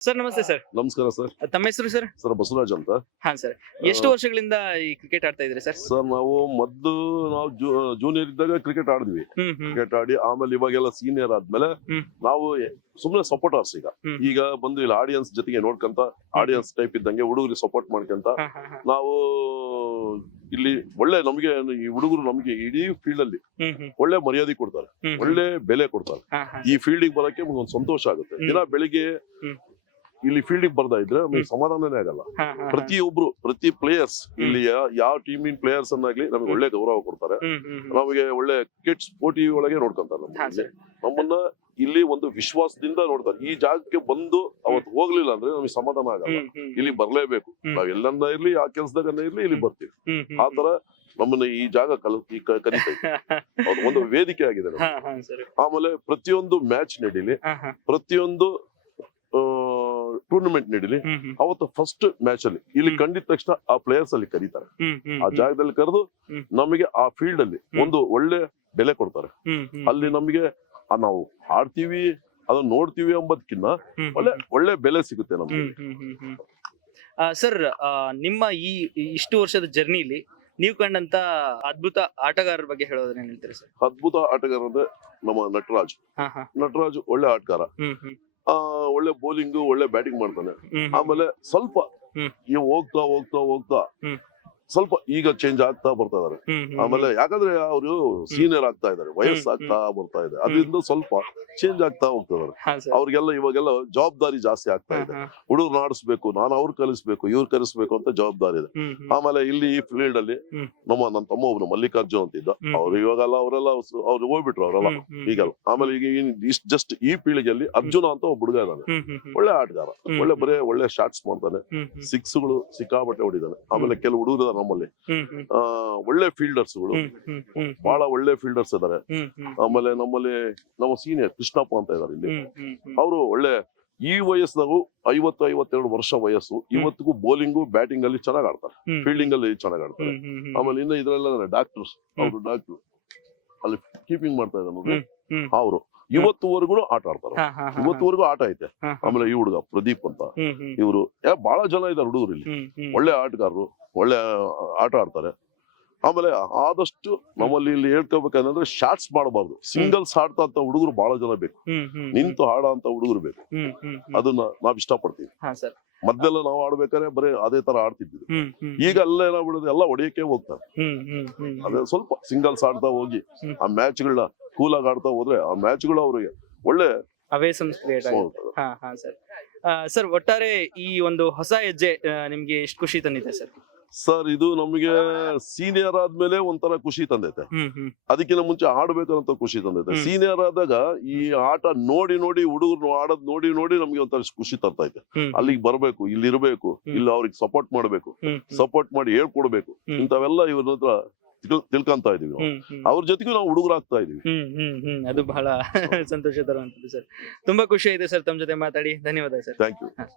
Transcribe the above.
Sir ನಮಸ್ತೆ sir ನಮಸ್ಕಾರ sir ತಮ್ಮ ಹೆಸರು ಸರ್ ಸರ್ ಬಸವರಾಜ್ ಅಂತ. ಹಾ ಸರ್ ಎಷ್ಟು ವರ್ಷಗಳಿಂದ ಈ ಕ್ರಿಕೆಟ್ ಆಡ್ತಾ ಇದ್ರಿ ಸರ್ ಸರ್ ನಾವು ಮೊದ್ಲು ನಾವು ಜೂನಿಯರ್ ಇದ್ದಾಗ ಕ್ರಿಕೆಟ್ ಆಡಿದ್ವಿ. ಕ್ರಿಕೆಟ್ ಆಡಿ ಆಮೇಲೆ ಇವಾಗೆಲ್ಲ ಸೀನಿಯರ್ ಆದ್ಮೇಲೆ. ನಾವು ಸುಮ್ನೆ ಸಪೋರ್ಟರ್ಸ್ ಈಗ. ಈಗ ಬಂದು ಇಲ್ಲಿ ಆಡಿಯನ್ಸ್ ಜೊತೆಗೆ ನೋಡ್ಕಂತ ಆಡಿಯನ್ಸ್ ಟೈಪ್ ಇದ್ದಂಗೆ ಹುಡುಗರಿಗೆ ಸಪೋರ್ಟ್ ಮಾಡ್ಕೊಂತ. ನಾವು ಇಲ್ಲಿ ಒಳ್ಳೆ ನಮಗೆ ಈ ಹುಡುಗರು ನಮಗೆ ಇಡೀ ಫೀಲ್ಡ್ ಅಲ್ಲಿ ಒಳ್ಳೆ ಮರ್ಯಾದೆ ಕೊಡ್ತಾರೆ. ಒಳ್ಳೆ ಬೆಲೆ ಕೊಡ್ತಾರೆ. ಈ ಫೀಲ್ಡಿಗೆ ಬರಕ್ಕೆ ಒಂದು ಸಂತೋಷ ಆಗುತ್ತೆ. ದಿನ ಬೆಳಿಗ್ಗೆ. ಇಲ್ಲಿ ಫೀಲ್ಡಿಗೆ ಬರ್ತಾ ಇದ್ರೆ ನಮಗೆ. ಸಮಾಧಾನನೇ ಆಗಲ್ಲ. ಪ್ರತಿಯೊಬ್ರು ಪ್ರತಿ ಪ್ಲೇಯರ್ಸ್ ಇಲ್ಲಿ ಯಾವ ಟೀಮಿನ ಪ್ಲೇಯರ್ಸ್ ಅನ್ನಾಗ್ಲಿ ನಮಗೆ ಒಳ್ಳೆ ಗೌರವ ಕೊಡ್ತಾರೆ. ನಮಗೆ ಒಳ್ಳೆ ಕ್ರಿಕೆಟ್ ಸ್ಪೋರ್ಟಿ ಒಳಗೆ ನೋಡ್ಕೊಂತಾರೆ ನಮ್ಮಲ್ಲಿ ನಮ್ಮನ್ನ. ಇಲ್ಲಿ ಒಂದು ವಿಶ್ವಾಸದಿಂದ ನೋಡ್ತಾರೆ. ಈ ಜಾಗಕ್ಕೆ ಬಂದು ಅವತ್ತು ಹೋಗ್ಲಿಲ್ಲ ಅಂದ್ರೆ ನಮಗೆ ಸಮಾಧಾನ ಆಗಲ್ಲ. ಇಲ್ಲಿ ಬರ್ಲೇಬೇಕು. ಹ್ಮ್. ನಾವ್ ಎಲ್ಲನ್ನ ಇರ್ಲಿ ಆ ಕೆಲ್ಸದಾಗನ್ನ ಇರ್ಲಿ ಇಲ್ಲಿ ಬರ್ತೀವಿ. ಹ್ಮ್ ಹ್ಮ್ ಆ ತರ ನಮ್ಮನ್ನ ಈ ಜಾಗ ಕಲ ಈ ಕ- ಕರೀತೈತೆ ಅದು ಒಂದು ವೇದಿಕೆ ಆಗಿದೆ ಆಮೇಲೆ ಪ್ರತಿಯೊಂದು ಮ್ಯಾಚ್ ನಡೀಲಿ. ಪ್ರತಿಯೊಂದು ಟೂರ್ನಮೆಂಟ್ ನಡೀಲಿ ಅವತ್ತು ಫಸ್ಟ್ ಮ್ಯಾಚ್ ಅಲ್ಲಿ. ಇಲ್ಲಿ. ಕಂಡಿದ ತಕ್ಷಣ ಆ ಪ್ಲೇಯರ್ಸ್ ಅಲ್ಲಿ ಕರೀತಾರೆ. ಆ ಜಾಗದಲ್ಲಿ ಕರೆದು ನಮಗೆ ಆ ಫೀಲ್ಡ್ ಅಲ್ಲಿ ಒಂದು ಒಳ್ಳೆ ಬೆಲೆ ಕೊಡ್ತಾರೆ. ಅಲ್ಲಿ ನಮಗೆ ನಾವು ಆಡ್ತೀವಿ ಅದನ್ನ ನೋಡ್ತೀವಿ ಎಂಬುದಕ್ಕಿಂತ ಒಳ್ಳೆ ಒಳ್ಳೆ ಬೆಲೆ ಸಿಗುತ್ತೆ ನಮ್ಗೆ. ಸರ್ ನಿಮ್ಮ ಈ ಇಷ್ಟು ವರ್ಷದ ಜರ್ನಿಲಿ ನೀವು ಕಂಡಂತ ಅದ್ಭುತ ಆಟಗಾರರ ಬಗ್ಗೆ ಹೇಳೋದ್ರೆ ಹೇಳ್ತೀರಿ ಸರ್? ಅದ್ಭುತ ಆಟಗಾರ ಅಂದ್ರೆ ನಮ್ಮ ನಟರಾಜ್. ನಟರಾಜ್ ಒಳ್ಳೆ ಆಟಗಾರ. ಒಳ್ಳೆ ಬೌಲಿಂಗ್ ಒಳ್ಳೆ ಬ್ಯಾಟಿಂಗ್ ಮಾಡ್ತಾನೆ. ಆಮೇಲೆ ಸ್ವಲ್ಪ. ಇವ್ ಹೋಗ್ತಾ ಹೋಗ್ತಾ ಹೋಗ್ತಾ. ಸ್ವಲ್ಪ ಈಗ ಚೇಂಜ್ ಆಗ್ತಾ ಬರ್ತಾ ಇದಾರೆ. ಆಮೇಲೆ ಯಾಕಂದ್ರೆ ಅವರು ಸೀನಿಯರ್ ಆಗ್ತಾ ಇದಾರೆ ವಯಸ್ಸಾಗ್ತಾ ಬರ್ತಾ ಇದೆ. ಅದರಿಂದ ಸ್ವಲ್ಪ ಚೇಂಜ್ ಆಗ್ತಾ ಹೋಗ್ತಾ ಇದಾರೆ. ಅವ್ರಿಗೆಲ್ಲ ಇವಾಗೆಲ್ಲ ಜವಾಬ್ದಾರಿ ಜಾಸ್ತಿ ಆಗ್ತಾ ಇದೆ. ಹುಡುಗರು ಆಡಿಸ್ಬೇಕು ನಾನು ಅವ್ರು ಕಲಿಸ್ಬೇಕು ಇವ್ರು ಕಲಿಸ್ಬೇಕು ಅಂತ ಜವಾಬ್ದಾರಿ ಇದೆ. ಆಮೇಲೆ ಇಲ್ಲಿ ಈ ಫೀಲ್ಡ್ ಅಲ್ಲಿ ನಮ್ಮ ನನ್ನ ತಮ್ಮ ಒಬ್ರು ಮಲ್ಲಿಕಾರ್ಜುನ್ ಅಂತ ಇದ್ದ. ಅವ್ರು ಇವಾಗೆಲ್ಲ ಅವರೆಲ್ಲ ಅವ್ರು ಹೋಗ್ಬಿಟ್ರು ಅವರೆಲ್ಲ. ಈಗಲ್ಲ. ಆಮೇಲೆ ಈಗ ಇಷ್ಟ ಜಸ್ಟ್ ಈ ಪೀಳಿಗೆಯಲ್ಲಿ ಅರ್ಜುನ ಅಂತ ಒಬ್ಬ ಹುಡುಗ ಇದ್ದಾನೆ ಒಳ್ಳೆ ಆಟಗಾರ. ಒಳ್ಳೆ ಬರೇ ಒಳ್ಳೆ ಶಾಟ್ಸ್ ಮಾಡ್ತಾನೆ. ಸಿಕ್ಸ್ಗಳು ಸಿಕ್ಸ್ಗಳು ಸಿಕ್ಕಾಬಟ್ಟೆ ಹೊಡಿದಾನೆ. ಆಮೇಲೆ ಕೆಲವು ಹುಡುಗರು ನಮ್ಮಲ್ಲಿ. ಒಳ್ಳೆ ಫೀಲ್ಡರ್ಸ್ಗಳು ಬಹಳ ಒಳ್ಳೆ ಫೀಲ್ಡರ್ಸ್ ಇದಾರೆ. ಆಮೇಲೆ ನಮ್ಮಲ್ಲಿ ನಮ್ಮ ಸೀನಿಯರ್ ಕೃಷ್ಣಪ್ಪ ಅಂತ ಇದಾರೆ ಇಲ್ಲಿ. ಅವರು ಒಳ್ಳೆ ಈ ವಯಸ್ಸಾಗು ಐವತ್ತು ಐವತ್ತೆರಡು ವರ್ಷ ವಯಸ್ಸು ಇವತ್ತಿಗೂ ಬೌಲಿಂಗ್ ಬ್ಯಾಟಿಂಗ್ ಅಲ್ಲಿ ಚೆನ್ನಾಗ್ ಆಡ್ತಾರೆ. ಫೀಲ್ಡಿಂಗ್ ಅಲ್ಲಿ ಚೆನ್ನಾಗ್ ಆಡ್ತಾರೆ. ಆಮೇಲೆ ಇನ್ನು ಇದ್ರಲ್ಲ ಡಾಕ್ಟರ್ಸ್ ಅವರು ಡಾಕ್ಟರ್ ಅಲ್ಲಿ ಕೀಪಿಂಗ್ ಮಾಡ್ತಾ ಹ್ಮ್. ಅವರು ಇವತ್ತುವರೆಗೂ ಆಟ ಆಡ್ತಾರೆ. ಇವತ್ತುವರೆಗೂ ಆಟ ಐತೆ. ಆಮೇಲೆ ಈ ಹುಡುಗ ಪ್ರದೀಪ್ ಅಂತ. ಇವರು ಬಹಳ ಜನ ಇದಾರೆ ಹುಡುಗರು ಇಲ್ಲಿ. ಒಳ್ಳೆ ಆಟಗಾರರು ಒಳ್ಳೆ ಆಟ ಆಡ್ತಾರೆ. ಆಮೇಲೆ ಆದಷ್ಟು ನಮ್ಮಲ್ಲಿ ಇಲ್ಲಿ ಹೇಳ್ಕೋಬೇಕಂದ್ರೆ ಶಾರ್ಟ್ಸ್ ಮಾಡಬಾರ್ದು. ಸಿಂಗಲ್ಸ್ ಹಾಡ್ತಾ ಅಂತ ಹುಡುಗರು ಬಹಳ ಜನ ಬೇಕು. ನಿಂತು ಹಾಡ ಅಂತ ಹುಡುಗರು ಬೇಕು. ಅದನ್ನ ನಾವ್ ಇಷ್ಟಪಡ್ತೀವಿ. ಮೊದ್ಲೆಲ್ಲ ನಾವು ಆಡ್ಬೇಕಾದ್ರೆ ಬರೀ ಅದೇ ತರ ಆಡ್ತಿದ್ವಿ ಈಗ ಅಲ್ಲೇ ಏನಾಗ್ಬಿಡುದು ಎಲ್ಲ ಹೊಡಿಯಕ್ಕೆ ಹೋಗ್ತಾರೆ. ಅದೇ ಸ್ವಲ್ಪ ಸಿಂಗಲ್ಸ್ ಆಡ್ತಾ ಹೋಗಿ ಆ ಮ್ಯಾಚ್ ಗಳನ್ನ ಕೂಲ್ ಆಗಿ ಆಡ್ತಾ ಹೋದ್ರೆ ಆ ಮ್ಯಾಚ್ಗಳು ಅವ್ರಿಗೆ ಒಳ್ಳೆ ಅವೇಸನ್ಸ್ ಕ್ರಿಯೇಟ್ ಆಗುತ್ತೆ ಹಾ ಹಾ ಸರ್. ಸರ್ ಒಟ್ಟಾರೆ ಈ ಒಂದು ಹೊಸ ಹೆಜ್ಜೆ ನಿಮ್ಗೆ ಎಷ್ಟು ಖುಷಿ ತಂದಿದೆ ಸರ್? ಸರ್ ಇದು ನಮಗೆ ಸೀನಿಯರ್ ಆದ್ಮೇಲೆ ಒಂಥರ ಖುಷಿ ತಂದೈತೆ. ಅದಕ್ಕಿಂತ ಮುಂಚೆ ಆಡ್ಬೇಕು ಅಂತ ಖುಷಿ ತಂದೈತೆ. ಸೀನಿಯರ್ ಆದಾಗ ಈ ಆಟ ನೋಡಿ ನೋಡಿ ಹುಡುಗರು ಆಡೋದ್ ನೋಡಿ ನೋಡಿ ನಮ್ಗೆ ಒಂಥರ ಖುಷಿ ತರ್ತೈತೆ. ಇದೆ ಅಲ್ಲಿಗೆ ಬರ್ಬೇಕು ಇಲ್ಲಿ ಇರ್ಬೇಕು. ಇಲ್ಲಿ ಅವ್ರಿಗೆ ಸಪೋರ್ಟ್ ಮಾಡ್ಬೇಕು ಸಪೋರ್ಟ್ ಮಾಡಿ ಹೇಳ್ಕೊಡ್ಬೇಕು. ಇಂಥವೆಲ್ಲ ಇವ್ರ ಹತ್ರ ತಿಳ್ಕೊಂತಾ ಇದೀವಿ ಅವ್ರ ಜೊತೆಗೂ ನಾವು ಹುಡುಗರಾಗ್ತಾ ಇದೀವಿ. ಅದು ಬಹಳ ಸಂತೋಷ ತರುವಂತದ್ದು ಸರ್. ತುಂಬಾ ಖುಷಿ ಆಯ್ತು ಸರ್ ತಮ್ಮ ಜೊತೆ ಮಾತಾಡಿ. ಧನ್ಯವಾದ ಸರ್. Thank you